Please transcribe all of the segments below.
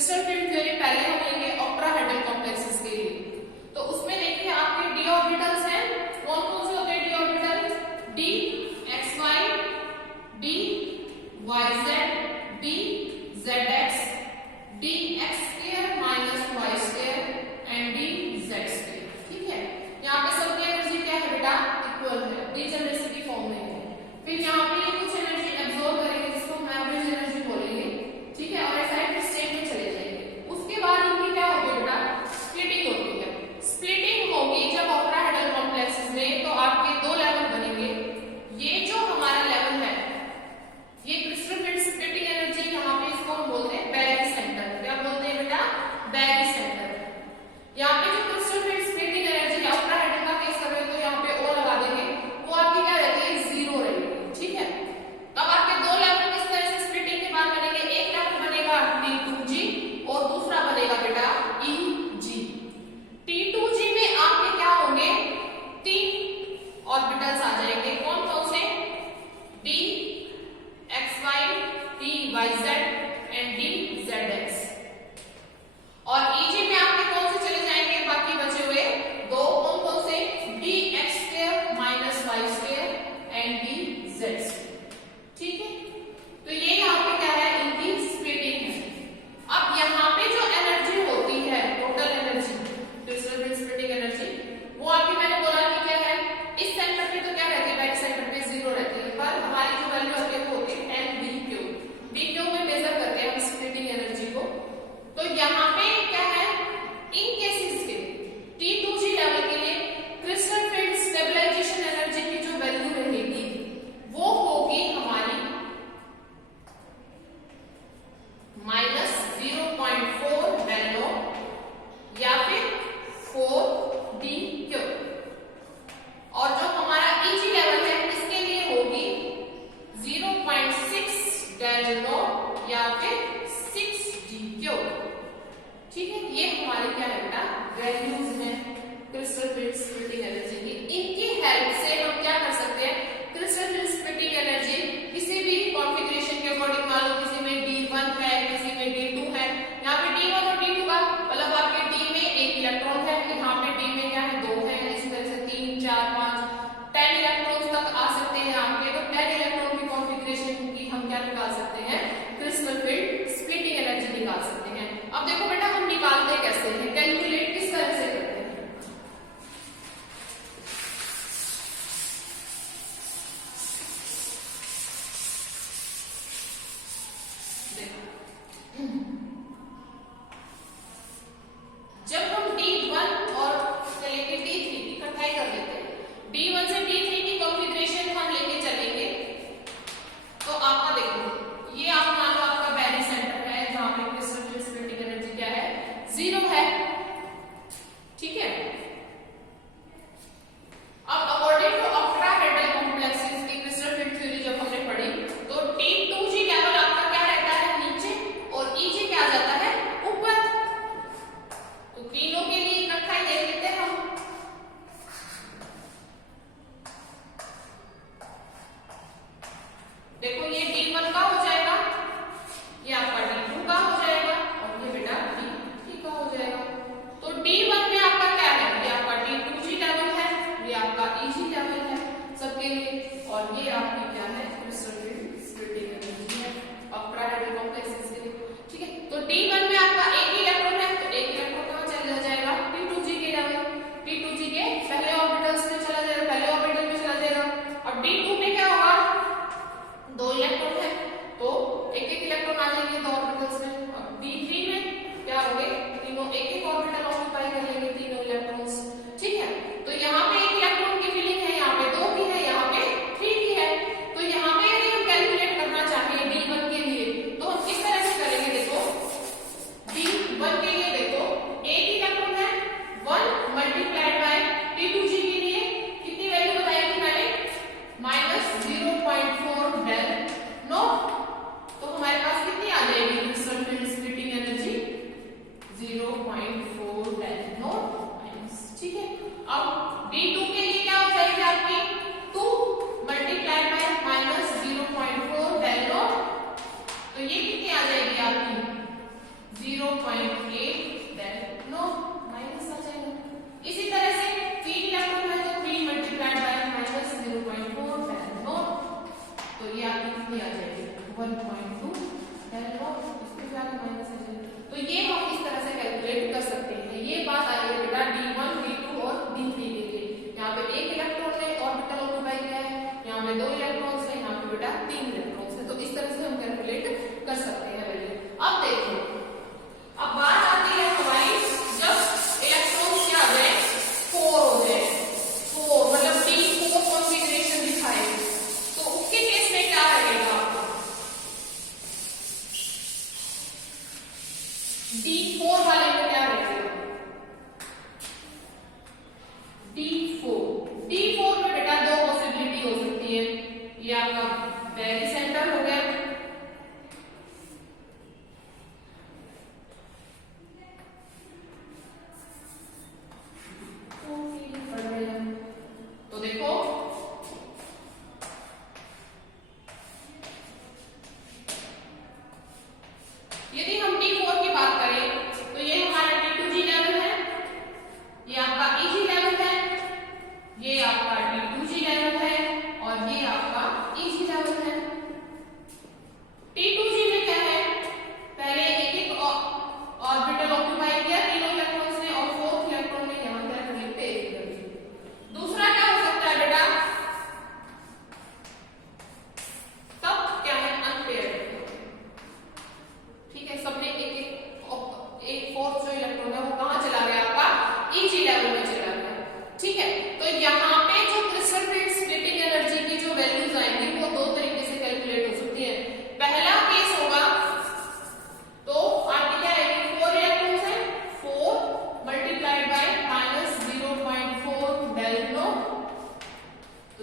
Crystal field theory पहले हम लेंगे ऑक्टाहेड्रल कॉम्प्लेक्सेस के लिए। तो उसमें देखिए आपके डी ऑर्बिटल्स हैं, कौन कौन से होते हैं d orbital? D x y, d y z, d z x, d x square minus y square and d z square. ठीक है, यहाँ पे सबकी एनर्जी क्या है बेटा? इक्वल है, डीजनरेसी की फॉर्म में है। फिर यहाँ पे ये कुछ एनर्जी एब्जॉर्ब करेंगे जिसको हम एवरेज एनर्जी बोलेंगे। ठीक है, और एक्साइटेड स्टेट में चले जाएंगे। उसके बाद इनकी क्या होगी बेटा? स्प्लिटिंग होती है। स्प्लिटिंग होगी जब ऑक्टाहेड्रल कॉम्प्लेक्सेस में, तो आपके दो लेवल बनेंगे। ये जो हमारा लेवल है ये क्रिस्टल फील्ड स्प्लिटिंग एनर्जी, यहाँ पे इसको हम बोलते हैं बैरी सेंटर। क्या बोलते हैं बेटा? बैरी सेंटर। यहाँ पे जो क्रिस्टल फील्ड स्प्लिटिंग एनर्जी है, ऑक्टाहेड्रल का केस कर रहे हो तो यहाँ पे ओ लगा देंगे, वो आपकी क्या रहती है? जीरो रहेगी। ठीक है, अब आपके दो लेवल किस तरह से स्प्लिटिंग के बाद बनेंगे? एक लेवल बनेगा T2G और दूसरा बनेगा बेटा EG। T2G में आपके क्या होंगे? तीन ऑर्बिटल्स आ जाएंगे। कौन कौन से? D XY, D YZ and D ZX। और EG में आपके कौन से चले जाएंगे? बाकी बचे हुए दो, कौन कौन से? D X square minus Y square and D Z square. ठीक है, तो ये यहाँ पे क्या है? इनकी स्प्लिटिंग है। अब यहाँ पे जो एनर्जी होती है, total energy, crystal field splitting energy, वो आपकी मैंने बोला कि क्या है? इस सेंटर पे तो क्या रहती है? बैक सेंटर पे जीरो रहती है, पर हमारी जो वैल्यू होती है वो होती है NBQ में मेजर करते हैं हम स्प्लिटिंग एनर्जी को। तो यहाँ पे क्या है? इन केसेस के T2G लेवल के लिए क्रिस्टल फील्ड स्टेबलाइजेशन एनर्जी की जो वैल्यू रहेगी वो होगी हमारी -0.4 डेल्नो या फिर 4DQ। और जो हमारा EG लेवल है इसके लिए होगी 0.6 डेल्नो या फिर 6DQ। ठीक है, ये हमारे क्या है बेटा? वैल्यूज हैं क्रिस्टल फील्ड स्प्लिटिंग एनर्जी की। इनकी हेल्प से हम क्या कर सकते हैं? क्रिस्टल फील्ड स्प्लिटिंग एनर्जी किसी भी कॉन्फ़िगरेशन के अकॉर्डिंग, मान लो किसी में D1 है, किसी में D2 है। यहाँ पे D1 और D2 का मतलब आपके D में एक इलेक्ट्रॉन है, यहाँ पे D में क्या है? दो है। इसी तरह से 3, 4, 5, 10 इलेक्ट्रॉन्स तक आ सकते हैं आपके। तो 10 इलेक्ट्रॉन की कॉन्फ़िगरेशन की हम क्या निकाल सकते हैं? क्रिस्टल फील्ड स्प्लिटिंग एनर्जी निकाल सकते हैं। अब देखो बेटा हम निकालते कैसे हैं, कैलकुलेट किस तरह से करते हैं? जब हम D1 और लेके D3 इकट्ठाई कर लेते हैं, D1 से D3 की कॉन्फ़िगरेशन हम लेके चलेंगे, तो आपका देखो ये आप मान लो आपका बैरी सेंटर है जहां पे क्रिस्टल फील्ड स्प्लिटिंग एनर्जी क्या है? जीरो है। ठीक है, अब अकॉर्डिंग टू ऑक्टाहेड्रल कॉम्प्लेक्सेस की क्रिस्टल फील्ड थ्योरी जब हमने पढ़ी, तो T2G लेवल आपका क्या रहता है? नीचे, और EG क्या आ जाता है? ऊपर। तो तीनों के लिए इकट्ठा देख लेते हैं हम। देखो ये D1 का हो जाएगा, ये आपका D2 का हो जाएगा, और ये बेटा D3 का हो जाएगा। तो D1 में आपका क्या है? ये आपका T2G लेवल है, ये आपका EG लेवल है सबके लिए, और ये आपकी क्या है? क्रिस्टल फील्ड स्प्लिटिंग एनर्जी है ऑक्टाहेड्रल कॉम्प्लेक्सेस के लिए। ठीक है, तो D1 में आपका एक इलेक्ट्रॉन है, तो एक इलेक्ट्रॉन कहाँ चला जाएगा? T2G के लेवल, T2G के पहले ऑर्बिटल्स में चला जाएगा, पहले ऑर्बिटल में चला जाएगा। अब D2 में क्या होगा? दो इलेक्ट्रॉन है, तो एक एक इलेक्ट्रॉन आ जाएंगे दो ऑर्बिटल्स में। अब D3 में क्या होंगे? तीनों एक एक ऑर्बिटल ऑक्यूपाई कर लेंगे, तीनों इलेक्ट्रॉन्स। ठीक है, तो यहाँ पे एक इलेक्ट्रॉन की फीलिंग है, यहाँ पे दो की है, यहाँ पे 3 की है।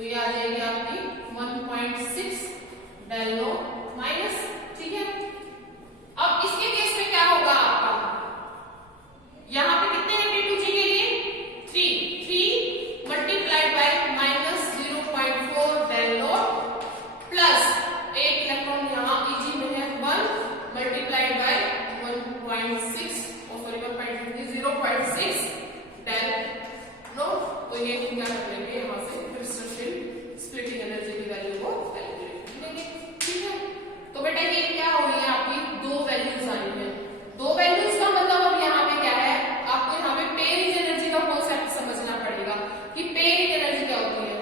ये आ जाएगी आपकी 1.6 डेल नॉट माइनस, ठीक है। अब इसके केस में क्या होगा आपका, यहाँ पे कितने नेगेटिव जी के लिए 3 multiplied by minus 0.4 del naught plus एक इलेक्ट्रॉन यहाँ Eg में है 1 multiplied by 1.6 sorry 0.6 del naught. तो ये क्या कर लेंगे यहाँ से क्रिस्टल फील्ड स्प्लिटिंग एनर्जी की वैल्यू को कैलकुलेट करेंगे, ठीक है। तो बेटा ये क्या हो गई आपकी दो वैल्यूज आई है। दो वैल्यूज का मतलब अब यहाँ पे क्या है, आपको यहाँ पे पेयरिंग एनर्जी का कॉन्सेप्ट समझना पड़ेगा कि पेयरिंग एनर्जी क्या होती है।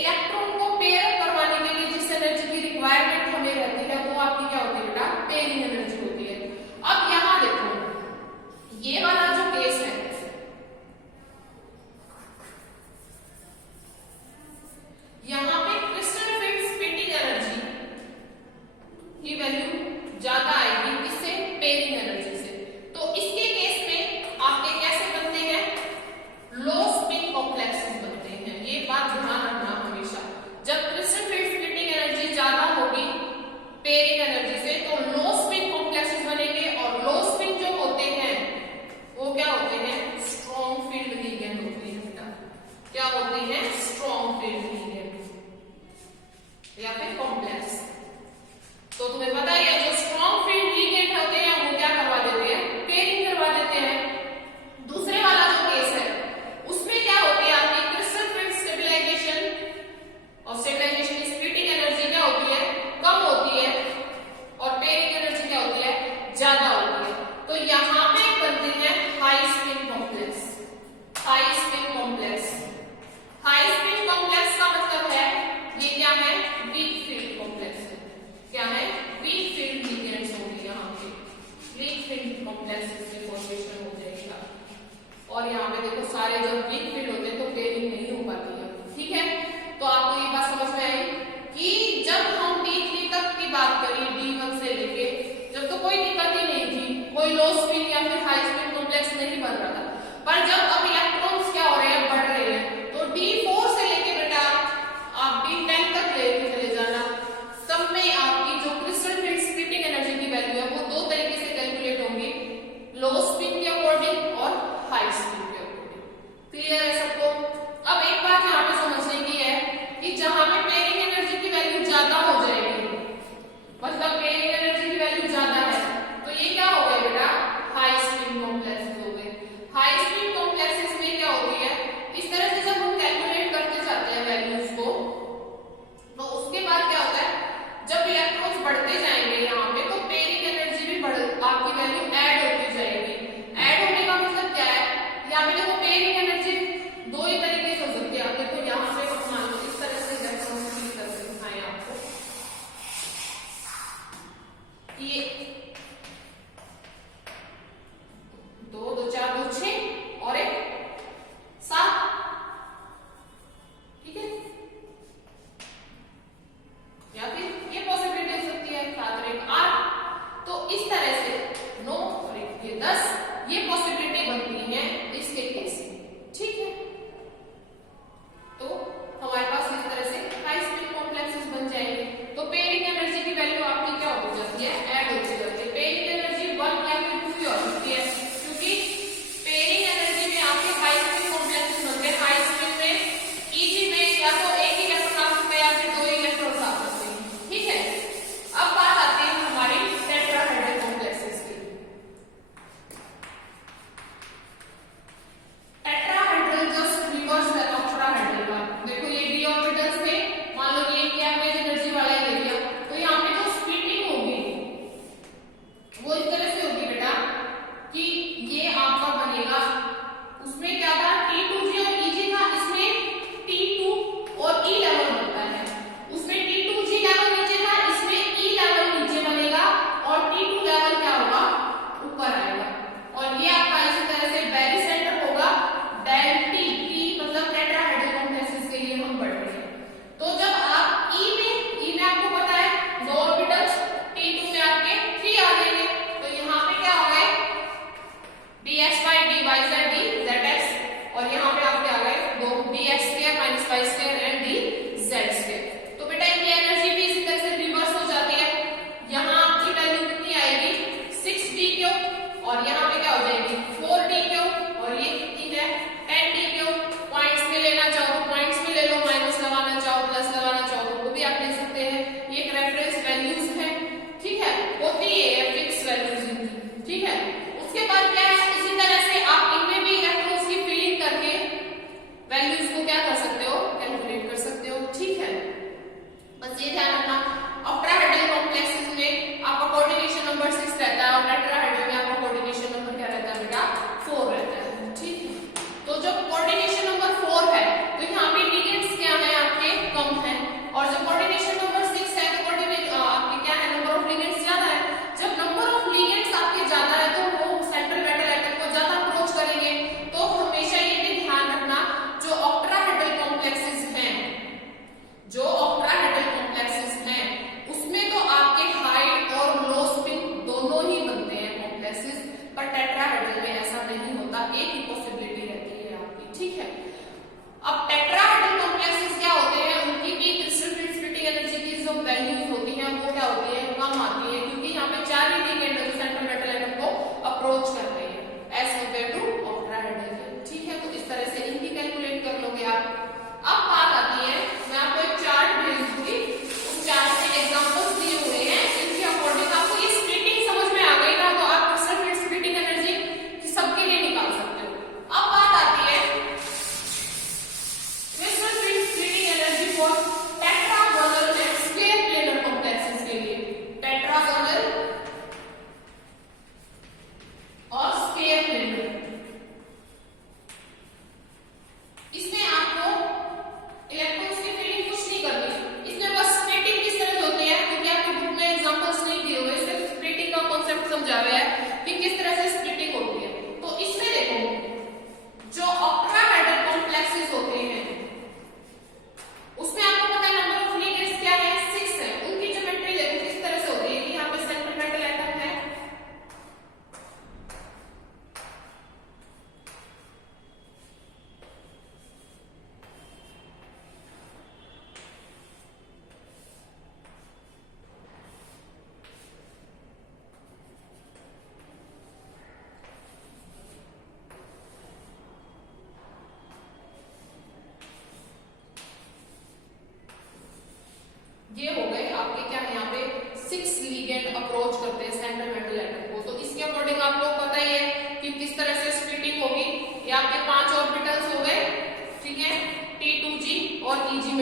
इलेक्ट्रॉन को पेयर करवाने के लिए जिस एनर्जी की रिक्वायरमेंट हमें रहती है वो आपकी क्या होती है बेटा, पेयरिंग एनर्जी होती है। अब यहाँ देखो ये वाला जो केस है, यहाँ पे क्रिस्टल फील्ड स्प्लिटिंग एनर्जी की वैल्यू ज्यादा आएगी, किससे, पेयरिंग एनर्जी से। तो इसके केस में आपके कैसे बनते हैं, लो स्पिन कॉम्प्लेक्सेस बनते हैं। ये बात ध्यान रखना हमेशा, जब क्रिस्टल फील्ड स्प्लिटिंग एनर्जी ज्यादा होगी पेयरिंग एनर्जी से तो लो स्पिन कॉम्प्लेक्सेस बनेंगे, और लो स्पिन जो होते हैं वो क्या होते हैं, स्ट्रॉन्ग फील्ड लिगेंड होते हैं बेटा। क्या होते हैं, स्ट्रॉन्ग फील्ड लिगेंड या फिर कॉम्प्लेक्स। तो तुम्हें पता ही है जो स्ट्रॉन्ग फील्ड लिगेंड होते हैं वो क्या करवा देते हैं, पेयरिंग करवा देते हैं। दूसरे वाला जो केस है उसमें क्या होती है आपकी क्रिस्टल फील्ड स्टेबलाइजेशन और स्टेबलाइजेशन स्प्लिटिंग एनर्जी क्या होती है, कम होती है, और पेयरिंग एनर्जी क्या होती है, ज्यादा होती है। तो यहाँ पे बनते हैं high spin complex. High spin complex, high spin complex का मतलब है ये क्या है, वीक फील्ड कॉम्प्लेक्स है। क्या है, वीक फील्ड लिगेंड्स होंगे यहाँ पे, वीक फील्ड कॉम्प्लेक्सेस की फॉर्मेशन हो जाएगा। और यहाँ पे देखो सारे जब वीक फील्ड होते हैं तो पेयरिंग नहीं हो पाती है, ठीक है। तो आपको ये बात समझ में आई कि जब हम D3 तक की बात करें, D1 से लेके, जब तो कोई दिक्कत ही नहीं थी, कोई लो स्पिन या फिर हाई स्पिन कॉम्प्लेक्स नहीं बन रहा था। पर जब अब इलेक्ट्रॉन्स क्या हो रहे हैं, बढ़ रहे हैं, तो D4 से लेके बेटा आप D10 तक लेके चले जाना, सब में आपकी जो क्रिस्टल फील्ड स्प्लिटिंग एनर्जी की वैल्यू है वो दो तरीके से कैलकुलेट होंगी, लो स्पिन के अकॉर्डिंग और हाई स्पिन के अकॉर्डिंग। क्लियर है सबको। अब एक बात यहाँ पे समझने की है कि जहां पे पेयरिंग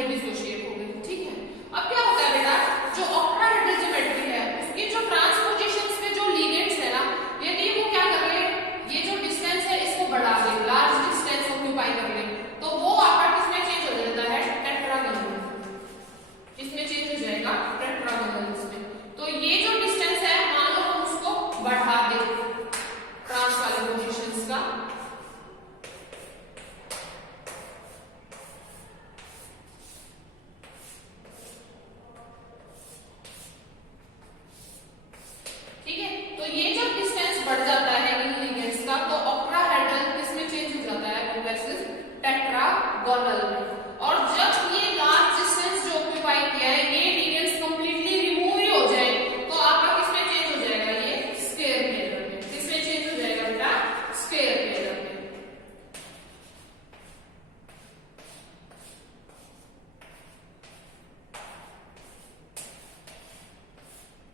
ये डिसोशिएट हो गई। ठीक है, अब क्या होता है बेटा, जो ऑक्टाहेड्रल ज्योमेट्री है उसकी जो ट्रांसपोजिशंस में जो लिगेंड्स है ना, यदि वो क्या कर रहे हैं, ये जो डिस्टेंस है इसको बढ़ा दे, लार्ज डिस्टेंस ऑक्यूपाई कर ले, तो वो आपका किसमें चेंज हो जाता है, टेट्रागोनल। किसमें चेंज हो जाएगा, टेट्रागोनल में। तो ये जो डिस्टेंस है मान लो हम उसको बढ़ा दे ट्रांस वाले पोजीशंस का, ठीक है, तो ये जो डिस्टेंस बढ़ जाता है इन लिगेंड्स का, तो ऑक्टाहेड्रल किसमें चेंज हो जाता है, कॉम्प्लेक्सेस टेट्रागोनल में। और जब ये लार्ज डिस्टेंस जो ऑक्यूपाई किया है ये लिगेंड्स कंप्लीटली रिमूव ही हो जाए, तो आपका किसमें चेंज हो जाएगा, ये स्क्वायर पेयर में। किसमें चेंज हो जाएगा बेटा, स्क्वायर पेयर में।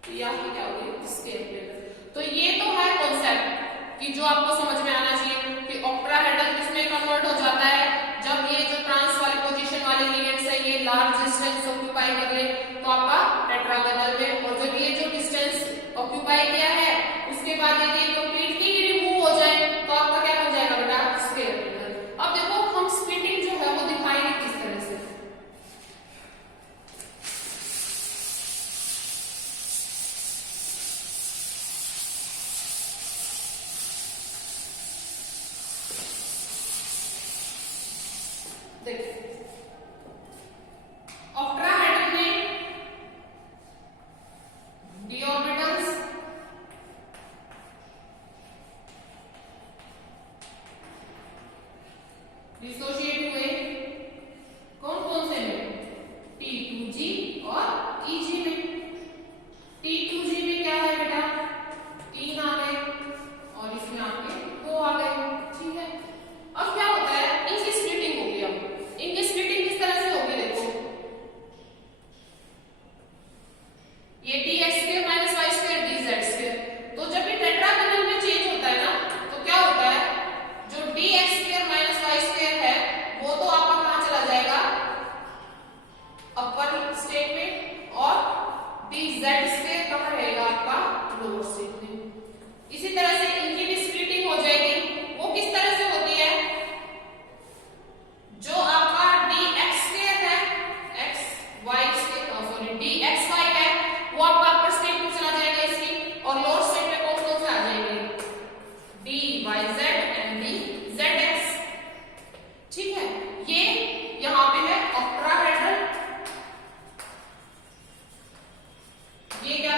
तो यहाँ पे क्या होगी, स्क्वायर पेयर। तो ये तो है कॉन्सेप्ट कि जो आपको समझ में आना चाहिए कि ऑक्टाहेड्रल किसमें कन्वर्ट हो जाता है, जब ये जो ट्रांस वाली पोजीशन वाले लिगेंड्स है ये लार्ज डिस्टेंस ऑक्यूपाई कर ले तो आपका टेट्रागोनल में, और जब ये जो डिस्टेंस ऑक्यूपाई किया है उसके बाद यदि ये कंप्लीटली रिमूव हो जाए तो आपका क्या हो जाएगा बेटा, स्क्वायर पेयर। अब देखो हम स्प्लिटिंग जो है वो दिखाएंगे किस तरह से। देखिए ऑक्टाहेड्रल में d ऑर्बिटल्स डिसोशिएट हुए, कौन कौन से में, T2G और EG में। T2G में क्या है बेटा, 3 आ गए और इसमें आपके 2 आ गए। ठीक है, अब क्या होता है, इनकी स्प्लिटिंग होगी। अब इनकी स्प्लिटिंग किस तरह से होगी, देखो ये dx² - y² dz², तो जब ये टेट्रागोनल में चेंज होता है ना तो क्या होता है, जो dx² - y² है वो तो आपका कहां चला जाएगा, अपर स्टेट में, और dz² कहां रहेगा आपका, लोअर स्टेट में। इसी तरह से इनकी भी स्प्लिटिंग हो जाएगी। वो किस तरह से होती है, जो आपका dx² है, dxy है वो आपका अपर स्टेट में चला जाएगा इसकी, और लोअर स्टेट में कौन कौन से आ जाएंगे, dyz एंड dzx। ठीक है, ये यहां पे है ऑक्टाहेड्रल, ये क्या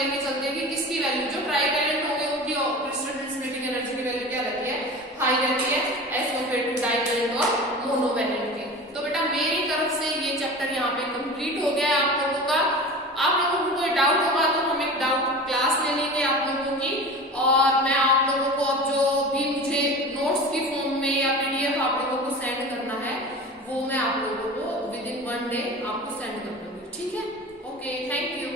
लेके चलते हैं कि किसकी वैल्यू, जो ट्राइवैलेंट होंगे उनकी क्रिस्टल डेंसिटी एनर्जी की वैल्यू क्या रहती है, हाई रहती है एज कम्पेयर टू डाइवैलेंट और मोनोवैलेंट के। तो बेटा मेरी तरफ से ये चैप्टर यहाँ पे कंप्लीट हो गया है आप लोगों का। आप लोगों को कोई डाउट होगा तो हम एक डाउट क्लास ले लेंगे आप लोगों की, और मैं आप लोगों को अब जो भी मुझे नोट्स की फॉर्म में या पीडीएफ आप लोगों को सेंड करना है वो मैं आप लोगों को विद इन 1 डे आपको सेंड कर दूंगी, ठीक है। Okay, thank you.